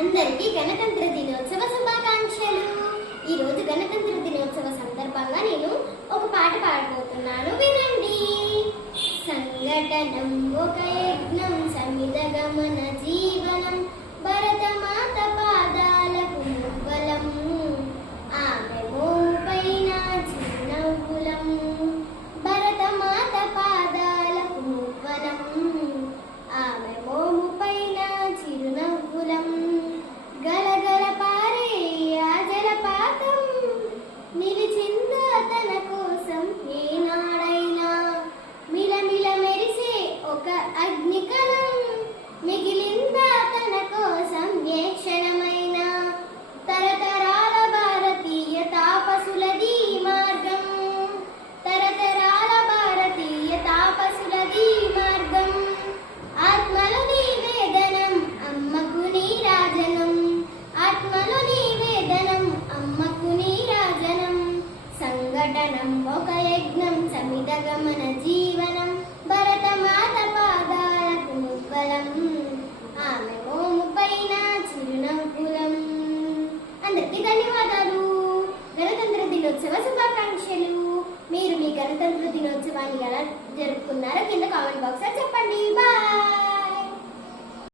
అందరికీ గణతంత్ర దినోత్సవ శుభాకాంక్షలు. ఈ రోజు గణతంత్ర దినోత్సవ సందర్భంగా నేను ఒక పాట పాడబోతున్నాను, వినండి. సంఘటనం ఒక యజ్ఞం సమిదగమన జీవనం భరతమాత పాదాలకు మువ్వలం ఆమె మోపైన చిరునవ్వులం భరతమాత పాదాలకు మువ్వలం ఆమె మోముపైన చిరునవ్వులం గలగల పారే ఆ జలపాతం నిలిచిందా తన కోసం ఏనాడైనా మిలమిల మెరిసే ఒక అగ్నికణం మిగిలిందా తన కోసం ఏ క్షణమైనా తరతరాల భారతీయ తాపసులది మార్గం తరతరాల భారతీయ తాపసులది మార్గం ఆత్మలో నివేదనం అమ్మకు నీరాజనం ఆత్మలో నివేదనం అమ్మకు నీరాజనం సంఘటనం ఒక యజ్ఞం సమిదగమన జీవనం భరతమాత పాదాలకు మువ్వలం ఆమె మోముపైన చిరునవ్వులం. అందరికీ ధన్యవాదాలు. గణతంత్ర దినోత్సవ శుభాకాంక్షలు. మీరు మీ గణతంత్ర దినోత్సవాన్ని ఎలా జరుపుకున్నారో కింద కామెంట్ బాక్స్ లో చెప్పండి. బాయ్.